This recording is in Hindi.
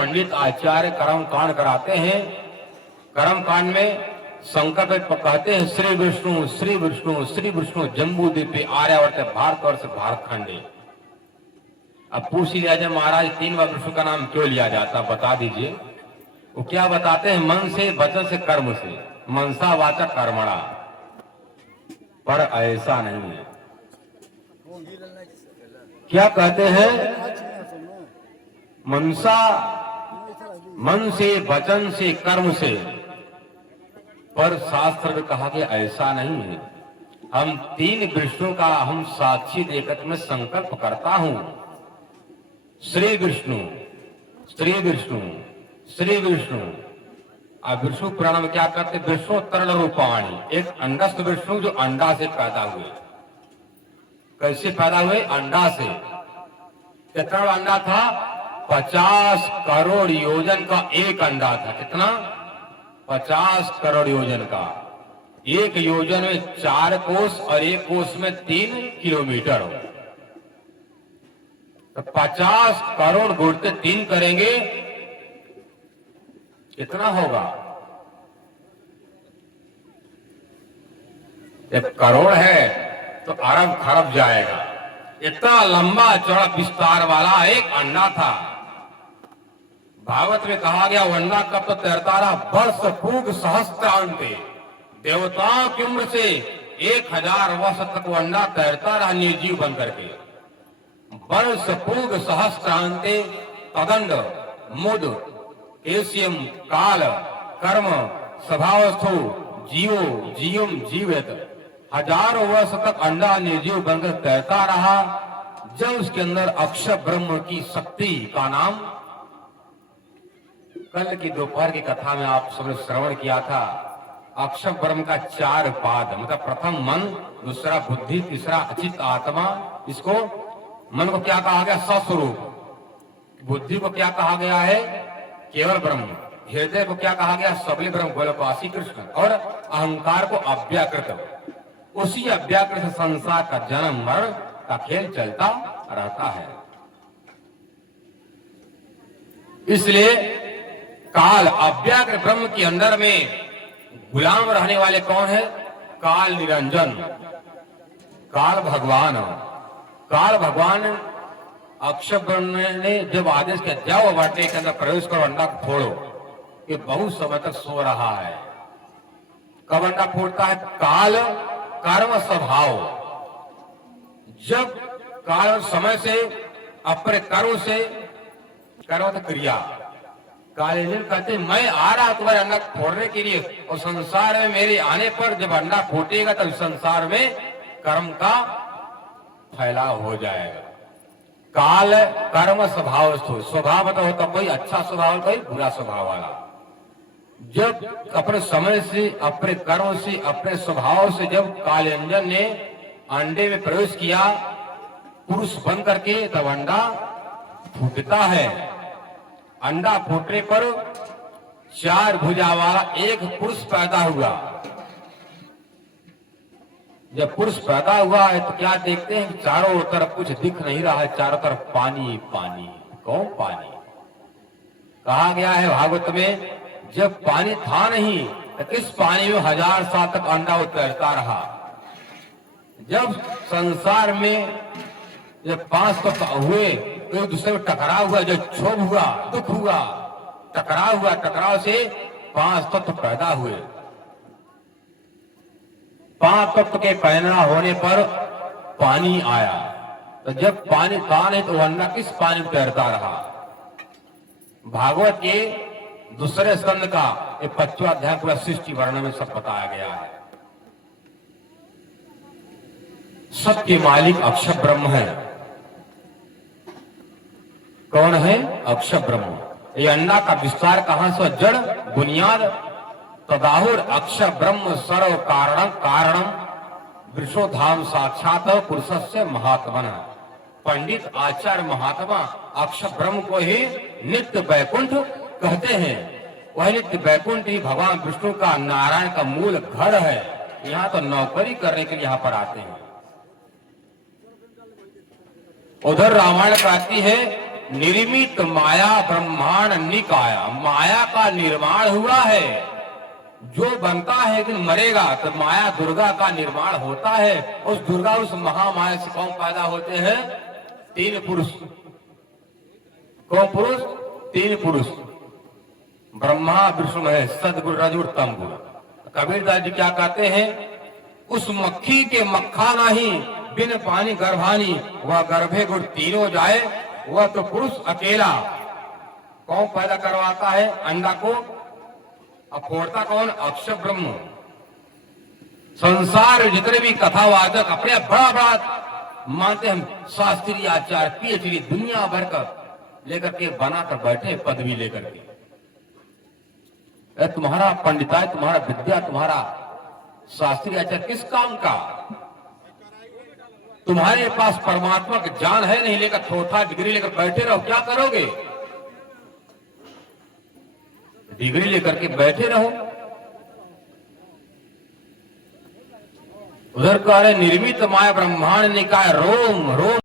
पंडित आचार्य कर्म कांड कराते हैं। कर्म कांड में शंकर कहते हैं श्री विष्णु श्री विष्णु श्री विष्णु जम्बूद्वीपे आर्यावर्त भारतवर्ष भारतखंडे। अब पूछ लिया जाए महाराज 3 बार विष्णु का नाम क्यों लिया जाता, बता दीजिए। वो क्या बताते हैं, मन से वचन से कर्म से, मनसा वाचा कर्मणा, पर ऐसा नहीं है। क्या कहते हैं, मनसा मन से वचन से कर्म से, पर शास्त्र में कहा कि ऐसा नहीं है। हम 3 विष्णु का हम साक्षी देकर मैं संकल्प करता हूं, श्री विष्णु श्री विष्णु श्री विष्णु। अब विष्णु पुराण में क्या करते, विष्णु तरल रूपाणी, एक अंडस्थ विष्णु जो अंडा से पैदा हुए। कैसे पैदा हुए, अंडा से। कितना अंडा था, 50 करोड़ योजन का एक अंडा था। कितना, 50 करोड़ योजन का। एक योजन में 4 कोस और एक कोस में 3 किलोमीटर। तो 50 करोड़ गुणते 3 करेंगे, कितना होगा, 1 करोड़ है तो अरब खरब जाएगा। इतना लंबा चौड़ा विस्तार वाला एक अंडा था। भागवत में कहा गया वो अंडा कब तो तैरता रहा, वर्ष पूग सहस्त्रांते, देवताओं की उम्र से 1000 वर्ष तक वो अंडा तैरता रहा निर्जीव बन करके। वर्ष पूग सहस्त्रांते तदंड मुद केशियम काल कर्म स्वभावस्थो जीवो जीवम जीवित, 1000 वर्ष तक अंडा निर्जीव बनकर तैरता रहा। जब उसके अंदर अक्षर ब्रह्म की शक्ति का नाम, कल की दोपहर की कथा में आप सबने श्रवण किया था, अक्षर ब्रह्म का 4 पाद, मतलब प्रथम मन, दूसरा बुद्धि, तीसरा अचित आत्मा। इसको मन को क्या कहा गया, सस्वरूप। बुद्धि को क्या कहा गया है, केवल ब्रह्म। हृदय को क्या कहा गया, सबले ब्रह्म गोलकवासी कृष्ण। और अहंकार को अव्याकृत। उसी अव्याकृत संसार का जन्म मरण का खेल चलता रहता है। इसलिए काल अव्याकृत ब्रह्म के अंदर में गुलाम रहने वाले कौन है, काल निरंजन, काल भगवान। काल भगवान अक्षर ब्रह्म ने जब आदेश किया जाओ वाटे के अंदर प्रवेश करो, अंडा को फोड़ो, ये बहुत समय तक सो रहा है। कब अंडा फोड़ता है, काल कर्म स्वभाव। जब काल समय से अपने कर्म से, कर्म तो क्रिया, कालीन कहते मैं आ रहा तुम्हारे अंडा फोड़ने के लिए, और संसार में मेरे आने पर जब अंडा फूटेगा तब संसार में कर्म का फैलाव हो जाएगा। काल कर्म स्वभाव, स्वभाव तो होता कोई अच्छा स्वभाव कोई बुरा स्वभाव वाला। जब अपने समय से, अपने कर्म से, अपने स्वभाव से जब कालिंजन ने अंडे में प्रवेश किया पुरुष बन करके, तब अंडा फूटता है। अंडा फूटने पर 4 भुजा वाला एक पुरुष पैदा हुआ। जब पुरुष पैदा हुआ है तो क्या देखते हैं, चारों तरफ कुछ दिख नहीं रहा है, चारों तरफ पानी पानी। कौन पानी, कहा गया है भागवत में, जब पानी था नहीं तो किस पानी में 1000 साल तक अंडा तैरता रहा। जब संसार में जब 5 तत्व हुए, एक दूसरे में टकराव हुआ, जो क्षोभ हुआ, दुख हुआ, टकराव हुआ, टकराव से 5 तत्व पैदा हुए। 5 तत्व के पैदा होने पर पानी आया। तो जब पानी था नहीं तो अंडा किस पानी में तैरता रहा। भागवत के दूसरे स्कंद का 25वां अध्याय पूरा सृष्टि वर्णन में सब बताया गया है। सबके मालिक अक्षर ब्रह्म है। कौन है, अक्षर ब्रह्म। ये अंडा का विस्तार कहां से, जड़ बुनियाद तदाहुर अक्षर ब्रह्म सर्व कारणम कारणम विश्वधाम साक्षात पुरुषस्य महात्मन। पंडित आचार्य महात्मा अक्षर ब्रह्म को ही नित्य वैकुंठ कहते हैं। वह नित्य वैकुंठ ही भगवान विष्णु का, नारायण का मूल घर है। यहाँ तो नौकरी करने के लिए यहाँ पर आते हैं। उधर रामायण कहती है निर्मित माया ब्रह्मांड निकाया, माया का निर्माण हुआ है। जो बनता है लेकिन मरेगा, तो माया दुर्गा का निर्माण होता है। उस दुर्गा, उस महामाया से कौन पैदा होते हैं? तीन पुरुष। कौन पुरुष? तीन पुरुष, ब्रह्मा विष्णु है, सदगुरु रजगुरु तमगुरु। कबीरदास जी क्या कहते हैं? उस मक्खी के मक्खा नहीं, बिन पानी गर्भानी, वह गर्भे गुड़ तीनों जाए। वह तो पुरुष अकेला। कौन पैदा करवाता है अंडा को? अब फोड़ता कौन? अक्षर ब्रह्म। संसार जितने भी कथावाचक अपने बड़ा बड़ा मानते हम, शास्त्रीय आचार्य, पीएचडी दुनिया भर का लेकर के बनाकर बैठे, पदवी लेकर के। तुम्हारा पंडिताई, तुम्हारा विद्या, तुम्हारा शास्त्रीय आचार्य किस काम का? तुम्हारे पास परमात्मा का ज्ञान है नहीं, लेकर थोथा डिग्री लेकर बैठे रहो, क्या करोगे? डिग्री लेकर के बैठे रहो। उधर कह रहे निर्मित माया ब्रह्मांड निकाय, रोम रोम